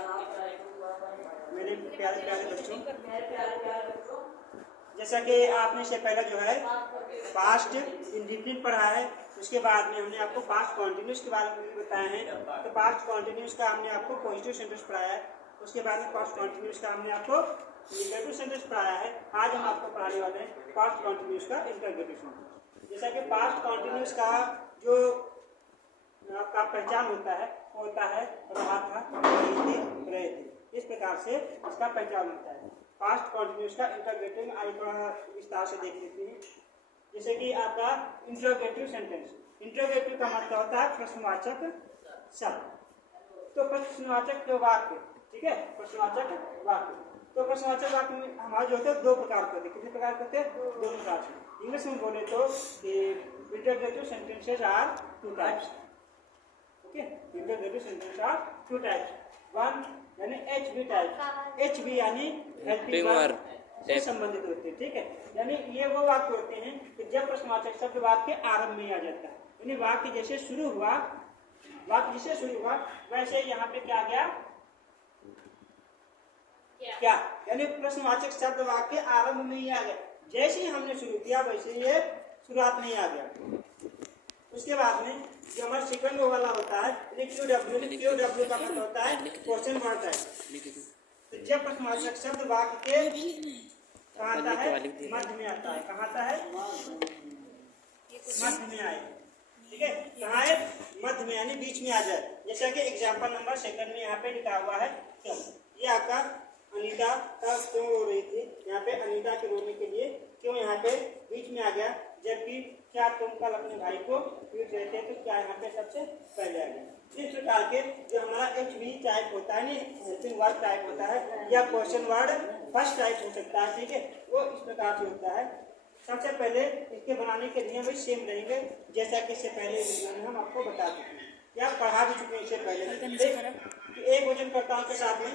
मेरे प्यारे प्यारे बच्चों, जैसा कि आपने से पहले जो है पास्ट इंडिफिनिट पढ़ा है, उसके बाद में हमने आपको पास्ट कॉन्टिन्यूस के बारे में भी बताया है। तो पास्ट कॉन्टिन्यूस का हमने आपको पॉजिटिव सेंटेंस पढ़ाया है, उसके बाद में पास्ट कॉन्टिन्यूस का हमने आपको नेगेटिव सेंटेंस पढ़ाया है। आज हम आपको पढ़ाने वाले हैं पास्ट कॉन्टिन्यूस का इंटरगेटिव सेंटेंस। जैसा कि पास्ट कॉन्टिन्यूस का जो आपका पहचान होता है रहा था, रहे थे, इस प्रकार से इसका पहचान होता है। पास्ट कॉन्टिन्यूस का इंटरगेटिव आइए थोड़ा विस्तार से देख लेते हैं। जैसे कि आपका इंटरोगेटिव सेंटेंस, इंटरोगेटिव का मतलब होता है प्रश्नवाचक शब्द। तो प्रश्नवाचक वाक्य, ठीक है, प्रश्नवाचक वाक्य। तो प्रश्नवाचक वाक्य में हमारे जो होते हैं दो प्रकार के होते हैं। कितने प्रकार के होते हैं? दो प्रकार से। इंग्लिश में बोले तो interrogative sentences are two types. Okay, interrogative sentence are two types. One यानी HV टाइप, HV यानी हेल्पिंग वर्ब से संबंधित होते हैं, ठीक है। यानी ये वो वाक्य होते हैं कि जब प्रश्नवाचक शब्द वाक्य आरंभ में आ जाता है, यानी वाक्य जैसे शुरू हुआ वैसे यहाँ पे क्या गया, क्या, यानी प्रश्नवाचक शब्द वाक्य आरंभ में ही आ गया। जैसे ही हमने शुरू किया वैसे ये शुरुआत में ही आ गया। उसके बाद में जो हमारा सेकंड वाला होता है QW का मतलब होता है क्वेश्चन वर्ड टाइप। तो जब प्रश्नवाचक शब्द वाक्य के कहाँ आता है? मध्य में आता है। कहाँ आता है? मध्य में आए, ठीक है। कहाँ है? मध्य में, यानी बीच में आ जाए। जैसा कि एग्जाम्पल नंबर सेकंड में यहाँ पे लिखा हुआ है, क्यों ये आपका अनीता का क्यों रो रही थी, यहाँ पे अनीता के रोने के लिए क्यों यहाँ पे बीच में आ गया, जबकि क्या तुम कल अपने भाई को पीट रहे थे, तो क्या यहाँ पे सबसे पहले आ गया। इस प्रकार के जो हमारा HV टाइप होता है, हेल्पिंग वर्ब टाइप होता है, या क्वेश्चन वर्ड फर्स्ट टाइप हो सकता है, ठीक है, वो इस प्रकार से होता है। सबसे पहले इसके बनाने के नियम भी सेम रहेंगे, जैसा कि इससे पहले हम आपको बता चुके हैं या पढ़ा भी चुके हैं इससे पहले। एक वचनकर्ताओं के साथ में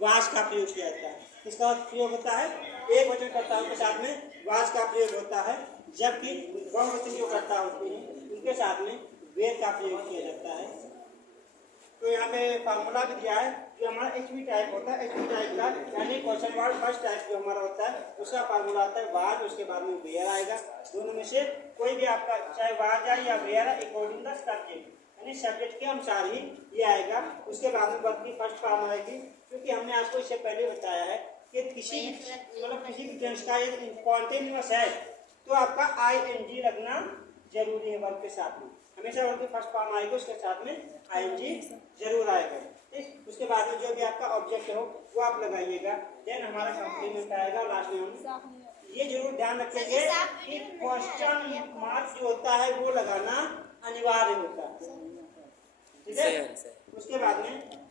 वास का प्रयोग किया जाता है। इसका प्रयोग होता है, एक वचनकर्ताओं के साथ में वास का प्रयोग होता है, जबकि बहुवचन जो कर्ता होते हैं उनके साथ में वेर का प्रयोग किया जाता है। तो यहाँ पे फार्मूला भी दिया है, जो हमारा HV टाइप होता है, HV टाइप का यानी क्वेश्चन वर्ड फर्स्ट टाइप जो हमारा होता है उसका फार्मूला आता है वाज, उसके बाद में वेयर आएगा। दोनों में से कोई भी आपका चाहे वाज आए या वेयर आए, अकॉर्डिंग द सब्जेक्ट, यानी सब्जेक्ट के अनुसार ही ये आएगा। उसके बाद में वर्ब की फर्स्ट फॉर्म आएगी, क्योंकि हमने आपको इससे पहले बताया है कि किसी भी टेंस का एक कॉन्टिन्यूअस है तो आपका ING लगना जरूरी है वर्ब के साथ में। हमेशा वर्ब की फर्स्ट फॉर्म आएगी, उसके साथ में ING जरूर आएगा, ठीक। उसके बाद में जो भी आपका ऑब्जेक्ट हो वो आप लगाइएगा, देन हमारा कॉम्प्लीमेंट आएगा। लास्ट में हम ये जरूर ध्यान रखेंगे कि क्वेश्चन मार्क जो होता है वो लगाना अनिवार्य होता है, ठीक है। उसके बाद में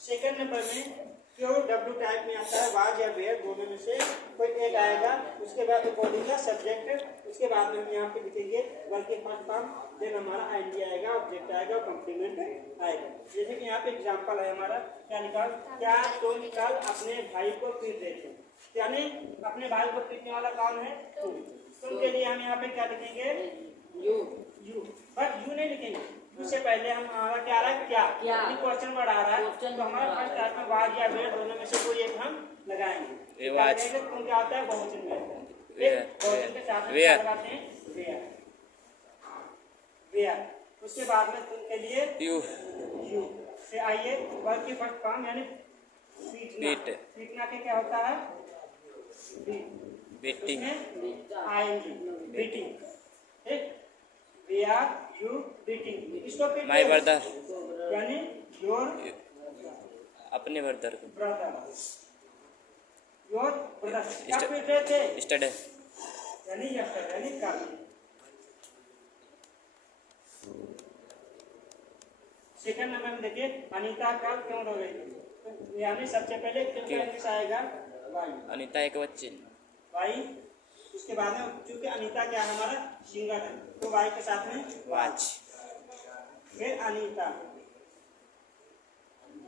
सेकंड नंबर में QW टाइप में आता है वाज या वेयर, दोनों में से कोई एक आएगा। उसके बाद अकॉर्डिंग का सब्जेक्ट, उसके बाद में हम यहाँ पे लिखेंगे वर्ब की फर्स्ट फॉर्म, देन हमारा ING आएगा, ऑब्जेक्ट आएगा, कॉम्प्लीमेंट आएगा। जैसे कि यहाँ पे एग्जांपल है हमारा, क्या लिखा, क्या तुम कल अपने भाई को पीट रहे थे, यानी अपने भाई को पीटने वाला कौन है? तुम के लिए हम यहाँ पे क्या लिखेंगे? यू, बट यू नहीं लिखेंगे, उससे पहले हम हमारा क्या आ रहा है? क्या, क्वेश्चन वर्ड आ रहा है, तो हमारा फर्स्ट टाइप में वाज या वेयर दोनों में से कोई एक हम लगाएंगे। तुम क्या होता है? बहुवचन में आता है, बहुवचन के साथ में लगाते हैं वेयर। उसके बाद में तुम के लिए यू से आइए वर्ब की फर्स्ट फॉर्म, यानी पीटना के क्या होता है? बीटिंग, ING बीटिंग, ठीक। We are you beating, इसको माय ब्रदर, यानी योर अपने ब्रदर को, योर ब्रदर क्या पीट रहे थे? स्टडे, यानी यस्टरडे, यानी कल। सेकंड नंबर में देखिए, अनीता कल क्यों रो रही थी, यानी सबसे पहले क्यों आएगा? वाई, अनीता एक बच्ची वाई। उसके बाद में चूंकि अनीता क्या है हमारा सिंगर है, तो वाई के साथ में वाच, फिर अनीता,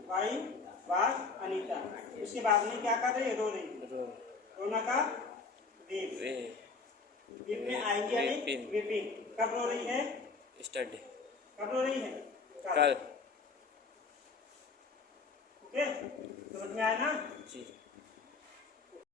वाई वाज अनीता। उसके बाद में क्या कर रही है? रो रही है, रोना का वेप, वेप में ING यानी वेपिंग। कब रो रही है? स्टडे, कब रो रही है? कल। समझ में आया ना? जी।